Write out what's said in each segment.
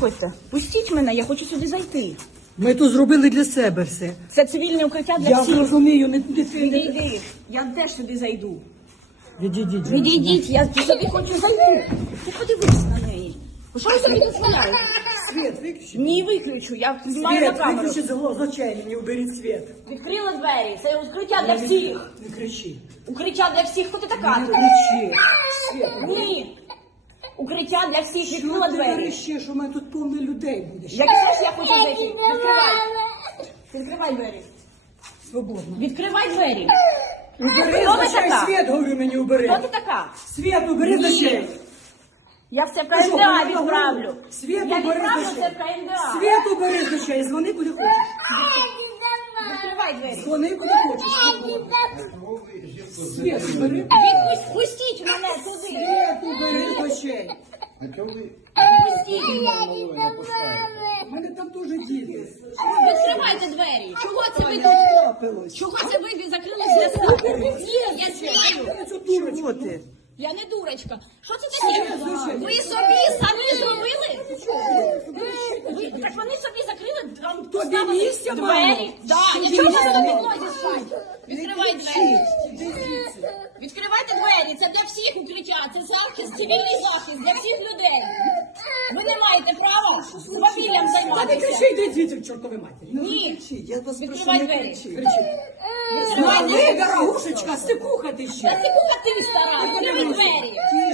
Ходьте, пустіть мене, я хочу сюди зайти. Ми тут зробили для себе все. Це цивільне укриття для Я всіх. зрозумію, не не ти. Відійди, я теж сюди зайду. Відійдіть. Відійдіть, я собі хочу зайти. Ти подивись на неї. Що ви собі дозволяєте? Світ, виключи. Ні, виключу, я знімаю на Світ, камеру. виключи з з очей мені, уберіть світ. Відкрили двері, це укриття для всіх. Не кричи. Укриття для всіх, хто ти така? Не кричи. Світ, Ні. Укриття для всіх, відкрила що ти двері. верещиш, що в мене тут повно людей буде? Як теж я хочу зайти. Відкривай. Відкривай двері. Свободно. Відкривай двері. Убери Хто з ви очей, така? світ, говорю мені, убери. Хто ти така? Світ, убери з Ні. очей. Я все в Ти що, КМДА голову? відправлю. Світ, Я убери відправлю з це очей. Світ, убери з очей, дзвони куди хочеш. Відкривай двері. Дзвони куди хочеш. Пустіть мене туди. Убери з. А чого ви пускаєте? У мене там дуже діти. Відкривайте двері. Чого це ви тут? Чого це ви закрили зв'язок? Ні, я знаю. Це ти? Я не дурочка. Що це таке? Ви собі самі зробили? Ви, так вони собі закрили поставили двері. Да, я чого ви на підлозі спать? Відкривай двері. Відкривайте двері. Це для всіх укриття. Це захист, цивільний захист для всіх людей. Ви не маєте права свавіллям Та не займатися. кричи, йди звідси, чортові матері. Ну, Ні. я вас прошу, Відкривай не двері. кричіть. Кричіть. Відкривай Ви, двері. дорогушечка, стикуха ти Та ще. ти кука ти стара. Відкривай двері. Ну,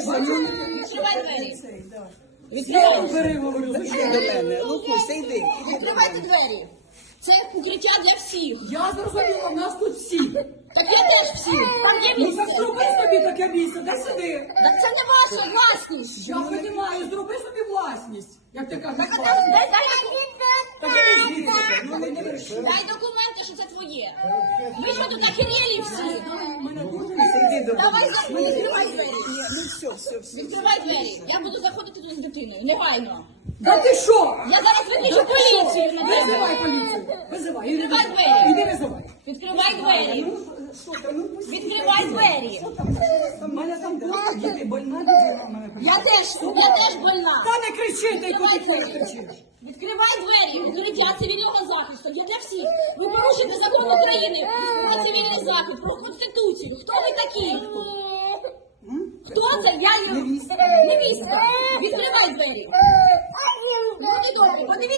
Відкривай двері. Відкривай. Я говорю, за що до мене? Ну, йди. Відкривайте двері. Це укриття для всіх. Я зрозуміла, в нас тут всі. Так я теж всі. Там є Ну, місце. так зроби собі таке місце, дай сюди. Так це не ваша власність. Я піднімаю, зроби собі власність. Як ти кажеш, Так власність. дай, дай, дай, Так звідси, ну не дай документи, що це твоє. Ви що тут охерели всі? Мене дуже Давай відкривай двері. Ну все, все, все. Відкривай двері. Я буду заходити тут з дитиною. Негайно. Да ти що? Я зараз викличу поліцію на тебе. Визивай поліцію. Визивай. Іди Відкривай визивай. двері. Іди визивай. Відкривай двері. Ну, що там, ну пусть. Відкривай двері. У мене там просто діти, больна дитина в мене. Я теж, я теж больна. Та не кричи, ти куди ти кричиш. Відкривай двері, укриття цивільного захисту. Я для всіх. Ви порушите закон України про цивільний захист, про конституцію. Хто ви такі? Хто це? Я його невістка.